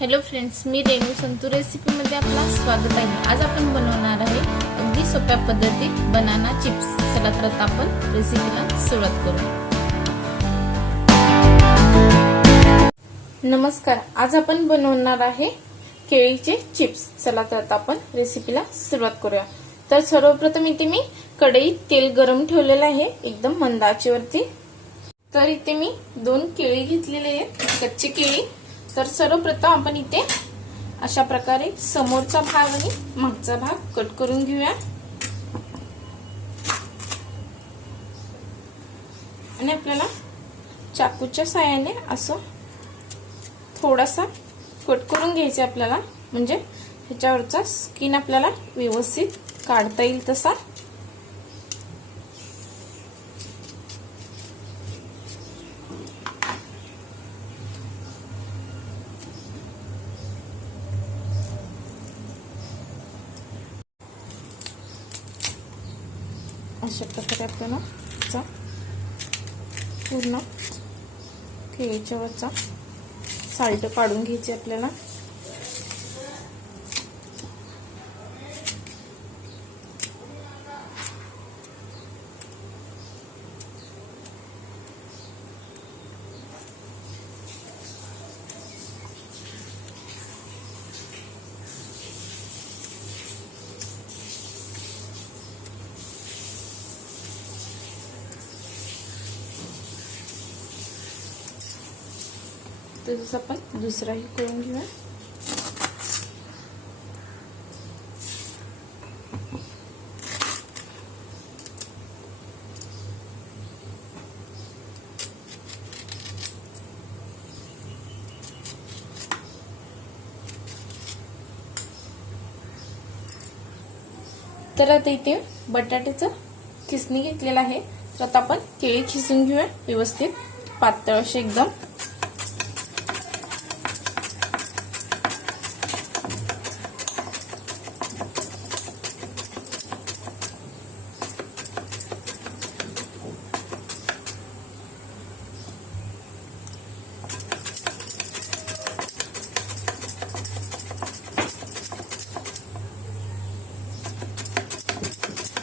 Hello friends, मी रेणू संतू रेसिपीमध्ये आपलं स्वागत आहे। आज आपण बनवणार आहे अगदी सोप्या पद्धतीत बनाना चिप्स। चला तर आता आपण रेसिपीला सुरुवात करू। नमस्कार, आज आपण बनवणार आहे केळीचे चिप्स। चला तर आता आपण रेसिपीला सुरुवात करूया। तर सर्वप्रथम इथे मी कढईत तेल गरम ठेवलेले आहे एकदम मंद आचेवरती। तर इथे मी 2 केळी घेतलेले आहेत, कच्ची केळी। तर सर्वप्रथम आपण इथे अशा प्रकारे समोरचा भाग आणि मागचा भाग कट करून घेऊया आणि आपल्याला चाकूच्या साहाय्याने असं थोडासा कट करून घ्यायचे आपल्याला, म्हणजे ह्याच्यावरचा स्किन आपल्याला व्यवस्थित काढता येईल तसा। अशा प्रकारे आपल्याला पूर्ण केळीच्या वरचा साल्ट काढून घ्यायचे आपल्याला। तसंच आपण दुसराही करून घेऊया। तर आता इथे बटाट्याचं खिसणी घेतलेला आहे। तर आता आपण केळी खिसून घेऊया व्यवस्थित पातळ असे एकदम।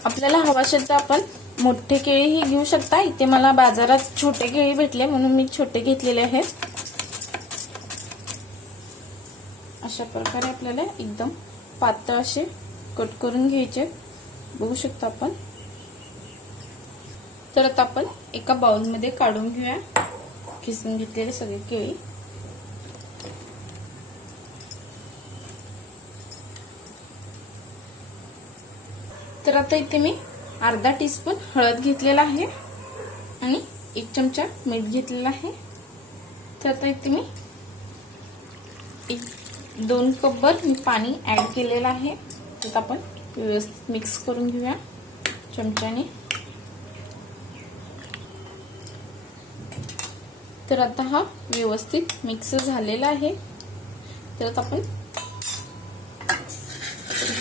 आपल्याला हवा असेल तर आपण मोठे केळीही घेऊ शकता। इथे मला बाजारात छोटे केळी भेटले म्हणून मी छोटे घेतलेले आहेत। अशा प्रकारे आपल्याला एकदम पातळ असे कट करून घ्यायचे, बघू शकता आपण। तर आता आपण एका बाउल मध्ये काढून घेऊया खिसून घेतलेले सगळे केळी। तर आता इथे मी अर्धा टीस्पून हळद घेतलेला आहे आणि 1 चमचा मीठ घेतलेला आहे। तर आता इथे मी 2 कपभर मी पाणी ऍड केलेलं आहे। तर आपण व्यवस्थित मिक्स करून घेऊया चमच्याने। तर आता हा व्यवस्थित मिक्स झालेला आहे। तर आता आपण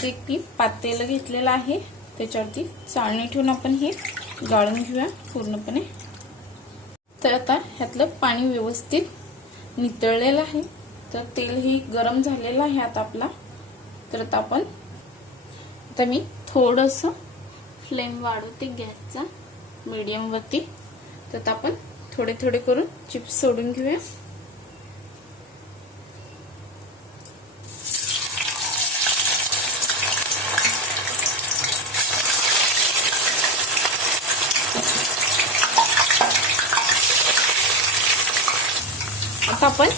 एक पातेलं घेतलेलं आहे, त्याच्यावरती चाळणी ठेवून आपण हे गाळून घेऊया पूर्णपणे। तर आता ह्यातलं पाणी व्यवस्थित नितळलेलं आहे। तर तेलही गरम झालेलं आहे आता आपला। तर आता मी थोडंसं फ्लेम वाढवते गॅसचा मीडियम वरती। तर आता आपण थोडे थोडे करून चिप्स सोडून घेऊया। आता आपण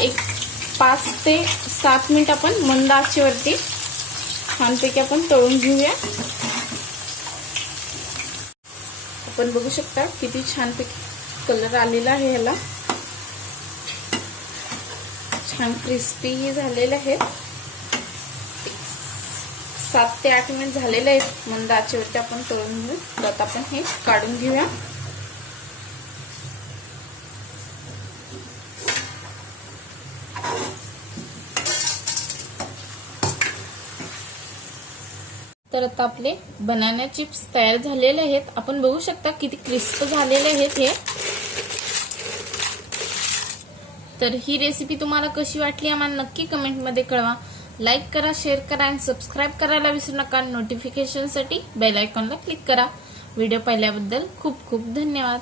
एक 5 ते 7 मिनिट आपण मंद आचेवरती छानपैकी आपण तळून घेऊया। आपण बघू शकता किती छानपैकी कलर आलेला आहे ह्याला, छान क्रिस्पी झालेले आहेत। 7 ते 8 मिनिट झालेले आहेत मंद आचेवरती आपण तळून घेऊ। तर आता आपण हे काढून घेऊया। तर आता आपले बनाना चिप्स तयार झालेले आहेत। आपण बघू शकता किती क्रिस्प झालेले आहेत हे। तर ही रेसिपी तुम्हाला कशी वाटली आम्हाला नक्की कमेंटमध्ये कळवा. लाईक करा, शेअर करा आणि सबस्क्राईब करायला विसरू नका. नोटिफिकेशनसाठी बेल आयकॉनला क्लिक करा. व्हिडिओ पाहिल्याबद्दल खूप खूप धन्यवाद.